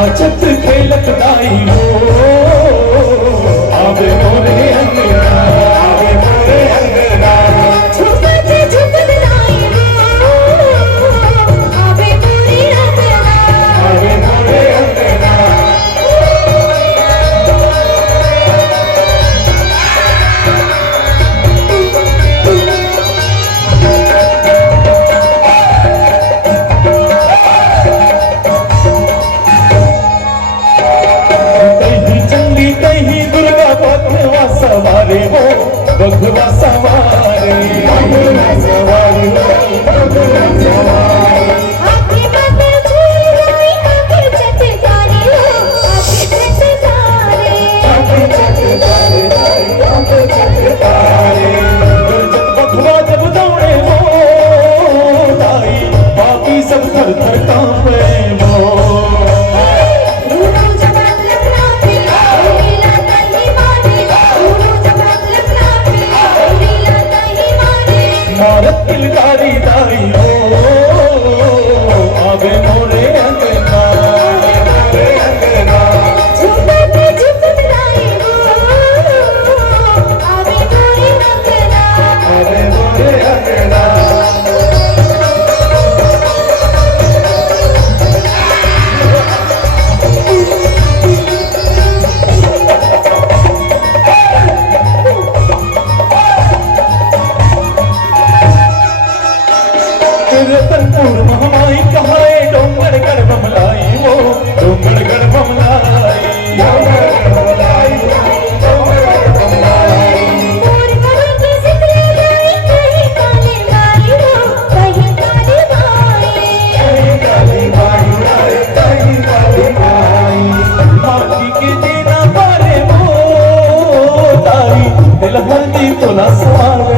नाचत खेलत दाई हो आवे मोरे अंगना आवे मोरे अंगना झुमत झुमत दाई हो आवे मोरे अंगना आवे मोरे अंगना कहीं दुर्गा बघवा सवारे हो बघवा सवारे आगे बगल झूलाई आगे चटकारे हो आगे चटकारे बघवा जब दौड़े हो दाई बाकी सब थर थर कांपे हो मारत किलकारी दाई हो आवे मोरे अंगना मोरे अंगना झुमत झुमत दाई हो आवे मोरे अंगना आवे मोरे अंगना रतनपुर महमाई कहाए डोंगर गढ़ बमलाई वो डोंगर गढ़ बमलाई मोर कहीं की सिकरे गाई कहीं काले गाई हो कहीं काले गाई माटी के देना पारे वो दाई दिलहनी तोला सवार